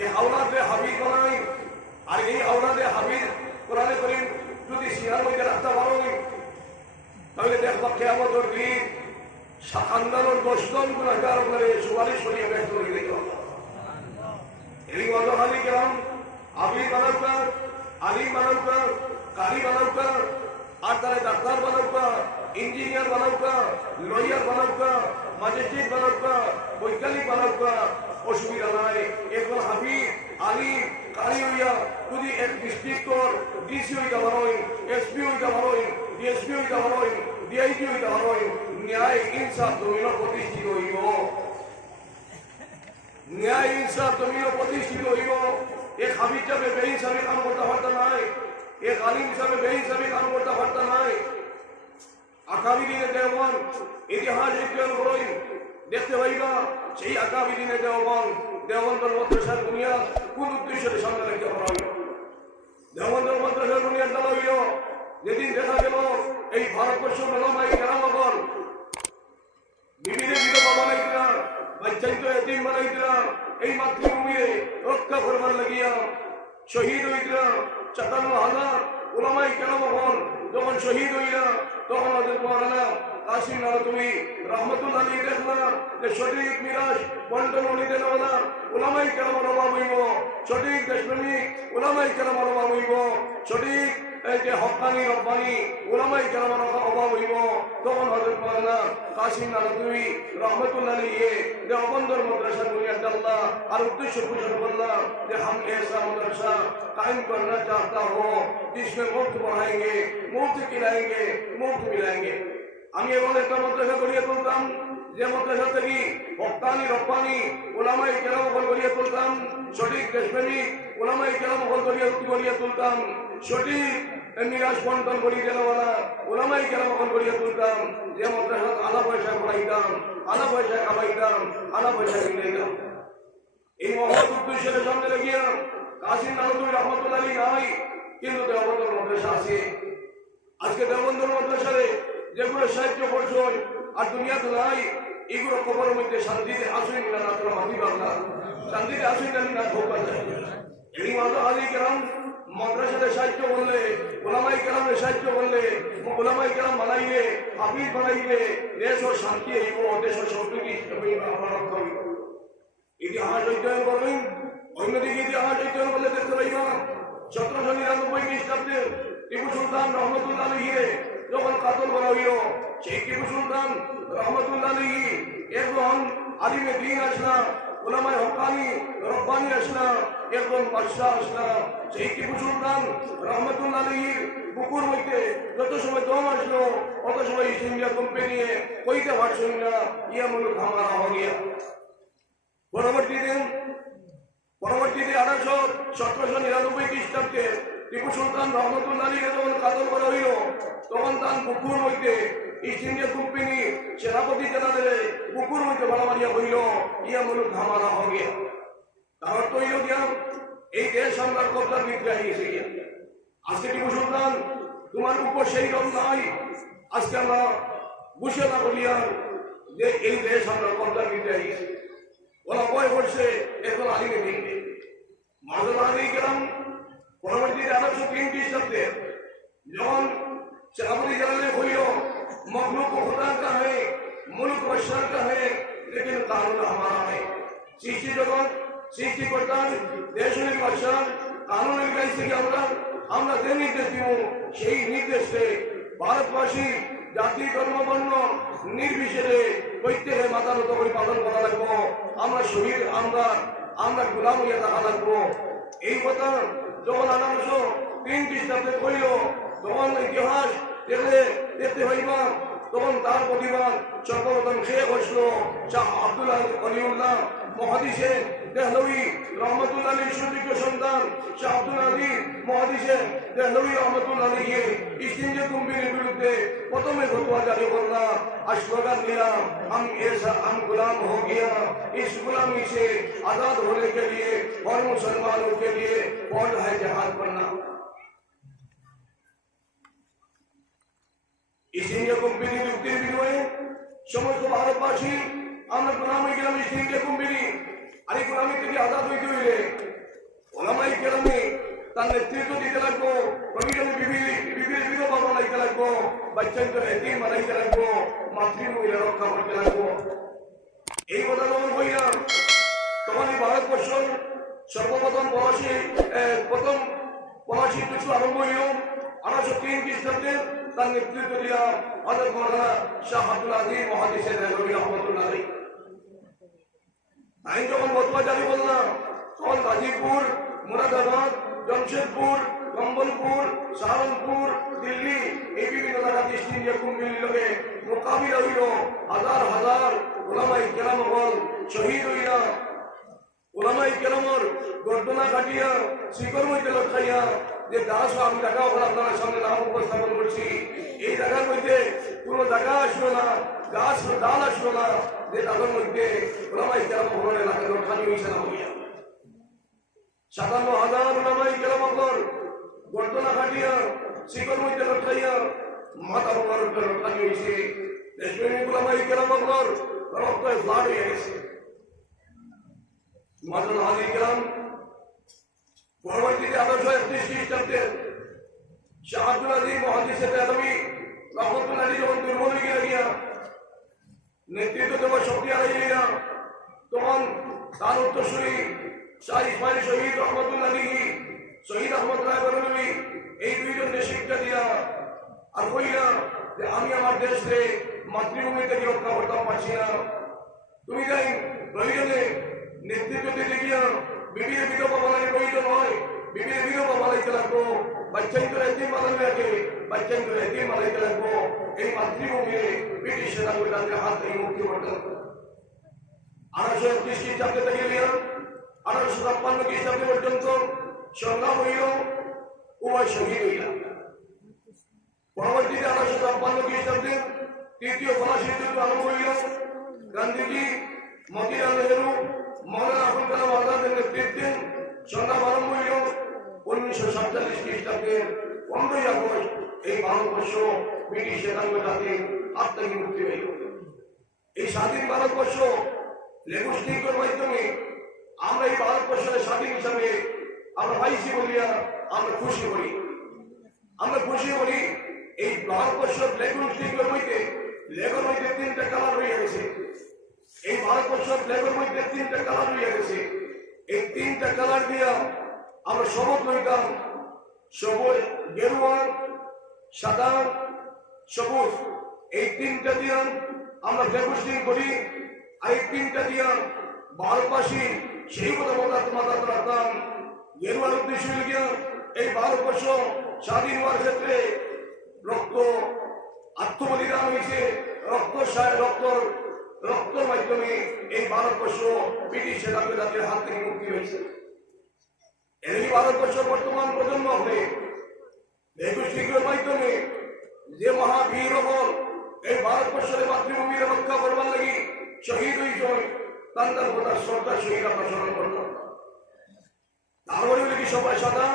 এই আওলাদে হাবিব বানাই আর এই আওলাদে হাবিব কোরআনে করিম যদি সিহার মধ্যে রাখতে পারোই তাহলে দেখবা কেমন দিন আন্দোলন দশজন গুণাকার করে সুপারিশ করিয়ে ব্যস্ত করে দিতে এই ওয়াদহালি কেরাম আবি বানাউকার আলী বানাউকার কারি বানাউকার আর তারা ডাক্তার বানাউকা ইঞ্জিনিয়ার বানাউকা লয়ার বানাউকা ম্যাজিস্ট্রেট বানাউকা বৈজ্ঞানিক বানাউকা অসুবিধা নাই। এখন হাবি আলী কারি হইয়া যদি এক ডিস্ট্রিক্টর ডিসি হইতে পারোই এসপি হইতে পারোই ডিএসপি হইতে পারোই ডিআইজি হইতে পারোই ন্যায় ইনসাফ জমিন প্রতিষ্ঠিত হইব। ন্যায় ইনসাফ জমিন প্রতিষ্ঠিত হইব। এক হাবিব হিসাবে বে হিসাবে কাম করতে পারতা নাই। এক আলিম হিসাবে বে হিসাবে কাম করতে পারতা নাই। আগামী দিনে দেওয়ান, ইতিহাস বিজ্ঞান বই দেখতে পাইবা। সেই আগামী দিনে দেওয়ান দেওয়ান্তর মাদ্রাসার দুনিয়া কোন উদ্দেশ্যের সামনে রেখে করা হইল? দেওয়ান্তর মাদ্রাসার দুনিয়ার দ্বারা হইল, যেদিন দেখা গেল এই ভারতবর্ষ মেলামাই কেরামগণ বিবিধে বিধবা বাচ্চাইতো এই রক্ষা করবার লাগিয়া শহীদ হইতরা চাতান্ন হাজার ওলামাই কেরামগণ যখন শহীদ হইলা তখন ওদের মহারানা কাশিম নারা তুমি রহমতুল আলী দেখলা যে সঠিক মিরাজ বন্টন উনিতে নেওয়া ওলামাই কেরামর অভাব হইব সঠিক দেশপ্রেমিক ওলামাই কেরামর অভাব হইব সঠিক এই যে হকানি রব্বানি ওলামাই কেরামর অভাব হইব তখন হজরত মহারানা কাশিম নারা তুমি রহমতুল আলী ইয়ে যে অবন্দর মাদ্রাসা দুনিয়া ডাল্লা আর उद्देश्य पूछन बोलना कि हम ऐसा मदरसा कायम करना चाहता हो जिसमें मुफ्त पढ़ाएंगे मुफ्त खिलाएंगे मुफ्त मिलाएंगे আমি এমন একটা মাদ্রাসা গড়িয়ে তুলতাম। যে মাদ্রাসা থেকে হকানি রপ্পানি ওলামাই কেরাম হল গড়িয়ে তুলতাম। সঠিক দেশপ্রেমিক ওলামাই কেরাম হল গড়িয়ে তুলতাম। সঠিক বন্টন দেওয়ালা ওলামাই কেরাম গড়িয়ে তুলতাম। যে মাদ্রাসা পয়সা পড়াইতাম আনা পয়সা খাবাইতাম আনা পয়সা কিনাইতাম এই মহৎ উদ্দেশ্যের সামনে লেগিয়া কাশিম নানতুল রহমতুল্লাহ নাই, কিন্তু দেওবন্দর মাদ্রাসা আছে আজকে দেওবন্দর মাদ্রাসারে যেগুলো সাহায্য করছেন আর দুনিয়াতে নাই, এগুলো খবরের মধ্যে শান্তিতে আসুন না না তোরা মাতি বাংলা শান্তিতে আসুন না না ধোকা এই মাদা আলী কেরাম মাদ্রাসাতে সাহায্য করলে, ওলামাই কেরামের সাহায্য করলে, ওলামাই কেরাম বানাইলে, হাফিজ বানাইলে, দেশ ও শান্তি হইব দেশ ও সম্প্রীতি ইতিহাস অধ্যয়ন করবেন, অন্যদিকে ইতিহাস অধ্যয়ন করলে দেখতে পাইবা, সতেরোশো নিরানব্বই খ্রিস্টাব্দে টিপু সুলতান রহমতুল্লাহ যখন কাতল করা হইল, সেই টিপু সুলতান রহমতুল্লাহ একজন আলিমে দিন আসলা ওলামায় হকানি রব্বানি আসলা, একজন বাদশাহ আসলা। সেই টিপু সুলতান রহমতুল্লাহ বুকুর মধ্যে যত সময় দম আসলো অত সময় ইস্ট ইন্ডিয়া কোম্পানি কইতে পারছেন না, ইয়া মুলুক হামারা হগিয়া পরবর্তীতে পরবর্তীতে আঠারোশো সতেরোশো নিরানব্বই খ্রিস্টাব্দে টিপু সুলতান রহমতুল্লাহ যখন কাতল করা হইল, তখন তার বুকুর মধ্যে ইস্ট ইন্ডিয়া কোম্পানি সেনাপতি জেনারেলে বুকুর মধ্যে মারামারিয়া হইল ইয়া মুলুক হামারা হবে তার অর্থ হইল গিয়া এই দেশ আমরা কবজার ভিতরে আইয়েছে গিয়া। আজকে টিপু সুলতান, তোমার উপর সেই রং নাই। আজকে আমরা না বলিয়া যে এই দেশ আমরা ভিতরে আইয়েছে ওরা বয় করছে এখন আলিমে দিনকে মাদল আলী গ্রাম পরবর্তীতে আঠারোশো তিন খ্রিস্টাব্দে যখন চাবরি জেলালে হইল मखलूक खुदा का है मुल्क बशर का है लेकिन कानून हमारा है সৃষ্টি জগৎ সৃষ্টিকর্তার দেশ নির্বাচন কানুন নির্বাচন থেকে আমরা আমরা যে নির্দেশ দিব সেই নির্দেশে ভারতবাসী জাতি ধর্ম বর্ণ নির্বিশেষে প্রত্যেকের মাথা নত করে পালন করা লাগবো আমরা শহীদ আমরা আমরা গোলাম হইয়া থাকা লাগবো এই কথা যখন আঠারোশো তিন খ্রিস্টাব্দে কইল তখন ইতিহাস দেখলে দেখতে হইবা তখন তার প্রতিবাদ সর্বপ্রথম সে বসল শাহ আব্দুল্লাহ অলিউল্লাহ মহাদিসে দেহলভি রহমতুল্লাহ আলীর সুযোগ্য সন্তান শাহ আব্দুল আলী মহাদিসে দেহলভি রহমতুল্লাহ আলীকে ইস্ট ইন্ডিয়া কোম্পানির বিরুদ্ধে প্রথমে ফতুয়া জারি করলাম আর স্লোগান दिलाम हम ऐसा हम गुलाम हो गया इस गुलामी से आजाद होने के लिए और मुसलमानों के लिए कौन है जहाद करना ইস্ট ইন্ডিয়া কোম্পানি চুক্তির বিনিময়ে সমস্ত ভারতবাসী, আমরা গোলাম গেলাম ইস্ট ইন্ডিয়া কোম্পানি আর এই গোলামি থেকে আজাদ হইতে হইলে। কেরামে তার নেতৃত্ব দিতে লাগবো বিবিধ বিবিধ বিধবা বানাইতে লাগবো বাচ্চাকে এটি বানাইতে লাগবো মাতৃভূমিকে রক্ষা করতে লাগবো। এই কথা যখন বললাম তখন এই সর্বপ্রথম পলাশি প্রথম পলাশি কিছু আরম্ভ হইল। আঠারোশো তিন বললাম, তখন গাজীপুর, মুরাদাবাদ, জমশেদপুর, কম্বলপুর, সাহারনপুর, দিল্লি, এই বিভিন্ন জায়গা দৃষ্টি নিয়ে কুম্ভিল লোকে মোকাবিলা হইল হাজার হাজার ওলামাই কেরামগল শহীদ হইয়া, ওলামাই কেরামর গর্দনা কাটিয়া শিকর মধ্যে লটকাইয়া যে দাস আমি দেখা ওখানে আপনার সামনে নাম উপস্থাপন করছি। এই জায়গার মধ্যে কোনো জায়গা আসলো না গাছ ডাল আসলো না, যে তাদের মধ্যে ওলামাই কেরাম ভবন এলাকা লটকানি হয়েছে না সাতান্ন হাজার ওলামাই কেরামকর গর্দনা কাটিয়া, শিকর মধ্যে লটকাইয়া মাথা লটকানি হয়েছে। দেশপ্রেমিক ওলামাই কেরামকর রক্তয় ফ্লাড হয়ে গেছে। হাজির গেলাম পরবর্তীতে আঠারোশো একত্রিশ খ্রিস্টাব্দে শাহাদুল আলী মহাদিসে তেলাবি রহমতুল আলী যখন দুর্বল হয়ে গিয়া নেতৃত্ব দেওয়ার শক্তি হারাইয়া তখন তার উত্তরসূরি শাহ ইসমাইল শহীদ রহমতুল আলী, শহীদ আহমদ রায় বরনবী এই দুইজনকে শিক্ষা দিয়া আর কইলা যে আমি আমার দেশে মাতৃভূমি থেকে রক্ষা করতে পারছি না। তুমি যাই প্রয়োজনে নেতৃত্ব দিতে গিয়া বিভিন্ন বিধবা বানানোর প্রয়োজন হয় বিভিন্ন বিধবা বানাইতে লাগবো বাচ্চাইতে এতে বানানো আছে বাচ্চাইতে এতে বানাইতে লাগবো এই মাতৃভূমিতে ব্রিটিশ সেনাগুলি তাদের হাত থেকে মুক্তি করতে আঠারোশো একত্রিশ খ্রিস্টাব্দে থেকে নিয়ে আঠারোশো ছাপ্পান্ন খ্রিস্টাব্দে পর্যন্ত সংগ্রাম হইল, উভয় শহীদ হইল। পরবর্তীতে আঠারোশো ছাপ্পান্ন খ্রিস্টাব্দে তৃতীয় ফরাসি যুদ্ধ আরম্ভ হইল। গান্ধীজি মতিলাল নেহরু, মৌলানা আবুল কালাম আরম্ভ হইল উনিশশো সাতচল্লিশ খ্রিস্টাব্দের পনেরোই আগস্ট এই ভারতবর্ষ ব্রিটিশ সেনাঙ্গ জাতি আত্মীয় মুক্তি হইল এই স্বাধীন ভারতবর্ষ লেগুস্টিকের মাধ্যমে আমরা এই ভারতবর্ষের স্বাধীন হিসাবে আমরা পাইছি বলিয়া আমরা খুশি করি আমরা খুশি করি এই ভারতবর্ষের লেগুস্টিকের মধ্যে, লেগের মধ্যে তিনটা কালার রয়ে গেছে। এই ভারতবর্ষের লেগের মধ্যে তিনটা কালার রয়ে গেছে। এই তিনটা কালার দিয়া আমরা শপথ লইতাম সবুজ গেরুয়া সাদা, সবুজ, এই তিনটা দিয়া আমরা ডেপুস্টিং করি আর এই তিনটা দিয়া ভারতবাসী সেই কথা মাথা মাথা রাখতাম গেরুয়ার উদ্দেশ্য গিয়া এই ভারতবর্ষ স্বাধীন হওয়ার ক্ষেত্রে রক্ত, আত্মবলিদান হয়েছে, রক্ত রক্ত রক্তের মাধ্যমে এই ভারতবর্ষ ব্রিটিশ সেনাকে জাতির হাত থেকে মুক্তি হয়েছে এই ভারতবর্ষ বর্তমান প্রজন্ম একুশ শিখের মাধ্যমে যে মহাবীর হল, এই ভারতবর্ষের মাতৃভূমির রক্ষা করবার লাগি শহীদ হয়েছেন তান্তার কথা শ্রদ্ধা শহীদ আমরা স্মরণ করত তারপরে কি সবাই সাদা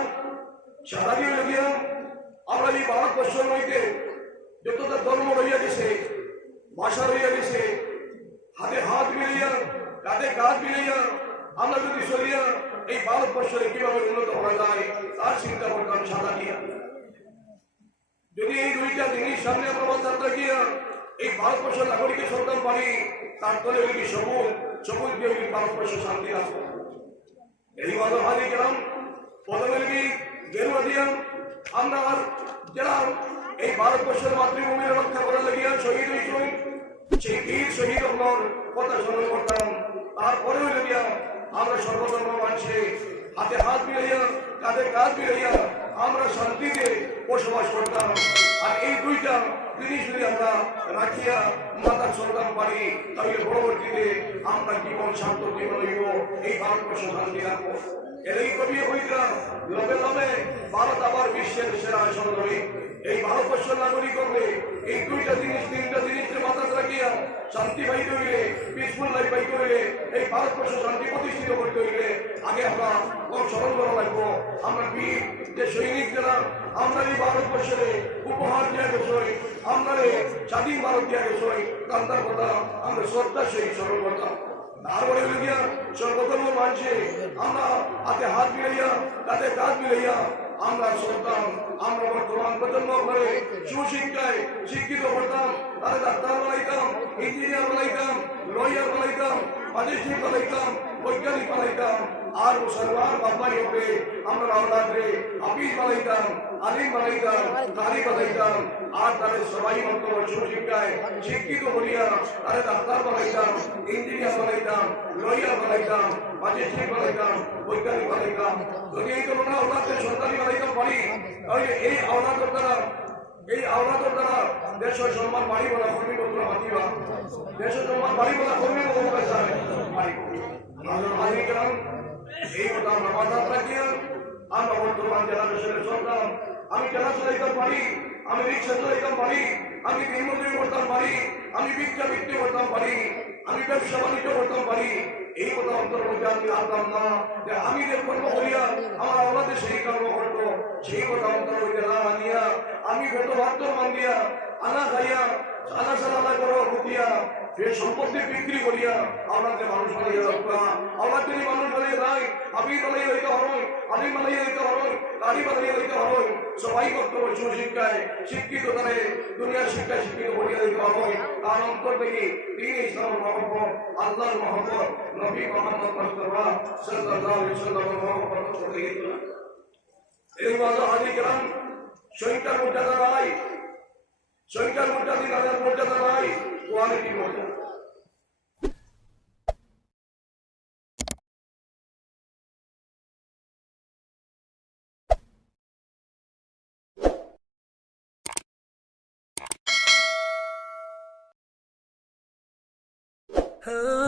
সাদা দিয়ে আমরা এই ভারতবর্ষের মধ্যে যতটা ধর্ম রইয়া গেছে, ভাষা রইয়া গেছে হাতে হাত মিলিয়া কাঁধে কাঁধ মিলিয়া আমরা যদি চলিয়া এই ভারতবর্ষে কীভাবে উন্নত করা যায়, তার চিন্তা করতাম সাদা দিয়া যদি এই দুইটা জিনিস সামনে আমরা রাখিয়া এই ভারতবর্ষের নাগরিকের সন্তান পারি, তার তলে ওই সবুজ সবুজ দিয়ে ওই ভারতবর্ষ শান্তি আসবে এই কথা ভাবি গেলাম কি গেরুয়া দিয়া আমরা যারা এই ভারতবর্ষের মাতৃভূমির রক্ষা করার লাগিয়া শহীদ হয়েছেন সেই বীর শহীদ কথা স্মরণ করতাম। তারপরে হইল গিয়া আমরা সর্বধর্ম মানুষে হাতে হাত মিলাইয়া, কাঁধে কাঁধ মিলাইয়া আমরা শান্তিতে বসবাস করতাম। আর এই দুইটা জিনিস যদি আমরা রাখিয়া মাতার সন্তান পারি, তাহলে পরবর্তীতে আমরা জীবন শান্ত জীবন হইব, এই ভারতবর্ষ শান্তি রাখব। এই কবি হইতা লবে লবে ভারত আবার বিশ্বের সেরা আসন এই ভারতবর্ষ নাগরিক করবে এই দুইটা জিনিস, তিনটা জিনিসকে মাথাতে রাখিয়া শান্তি পাইতে হইলে, পিসফুল লাইফ পাইতে হইলে, এই ভারতবর্ষ শান্তি প্রতিষ্ঠিত করতে হইলে আগে আমরা কোন স্মরণ করা লাগবো। আমরা বীর, যে সৈনিক যারা, আমরা এই ভারতবর্ষের উপহার দেওয়া গেছই আমরা এই স্বাধীন ভারত দেওয়া গেছই কান্তার কথা আমরা শ্রদ্ধার সহিত স্মরণ করতাম। তারপরে সর্বধর্ম মানছে, আমরা হাতে হাত মিলাইয়া, তাতে কাজ মিলাইয়া আমরা সন্তান, আমরা বর্তমান প্রজন্ম করে সুশিক্ষায় শিক্ষিত করতাম তাদের ডাক্তার বানাইতাম, ইঞ্জিনিয়ার বানাইতাম, লয়ার বানাইতাম ম্যাজিস্ট্রেট বানাইতাম, বৈজ্ঞানিক বানাইতাম। আর মুসলমান বাবাই হবে আমরা আওলাদরে হাফিজ বানাইতাম, আলিম বানাইতাম কারি বানাইতাম। আর তাদের সবাই মতো সুশিক্ষায় শিক্ষিত করিয়া তাদের ডাক্তার বানাইতাম, ইঞ্জিনিয়ার বানাইতাম, লয়ার বানাইতাম। ম্যাজিস্ট্রেট বানাইতাম বৈজ্ঞানিক বানাইতাম যদি এই তুলনা ওনাদের সন্তানি বানাইতাম পারি তাহলে এই আওলাদের দ্বারা, এই আওলাদের দ্বারা দেশ সম্মান বাড়িব না কর্মী আমি দিনমজুরি করতাম পারি আমি বিক্রি করতাম পারি আমি ব্যবসা বাণিজ্য করতাম পারি আমি আনতাম না যে কর্ম করিয়া, আমার আমাদের সেই কর্ম করতো সেই কথা অন্তর মধ্যে না আনিয়া আমি কত ভাগ্য মান দিয়া, আনা খাইয়া, আনা সালা করো দিয়া যে সম্পত্তি বিক্রি করিয়া আপনাকে মানুষ বানিয়ে আপনার যদি মানুষ বানিয়ে দেয়। আপনি বানিয়ে দিতে হরই আমি বানিয়ে দিতে হরই গাড়ি বানিয়ে দিতে হরই সবাই বক্তব্য সুশিক্ষায় শিক্ষিত তারে দুনিয়ার শিক্ষায় শিক্ষিত করিয়া দিতে হরই তার অন্তর থেকে দিন ইসলাম মহব্বত, আল্লাহর মহব্বত, নবী মোহাম্মদ মুস্তাফা সাল্লাল্লাহু আলাইহি করতে এই মাঝে হাজি গ্রাম সংখ্যার মর্যাদা নাই সংখ্যার মর্যাদা তাদের মর্যাদা নাই quality water. Oh.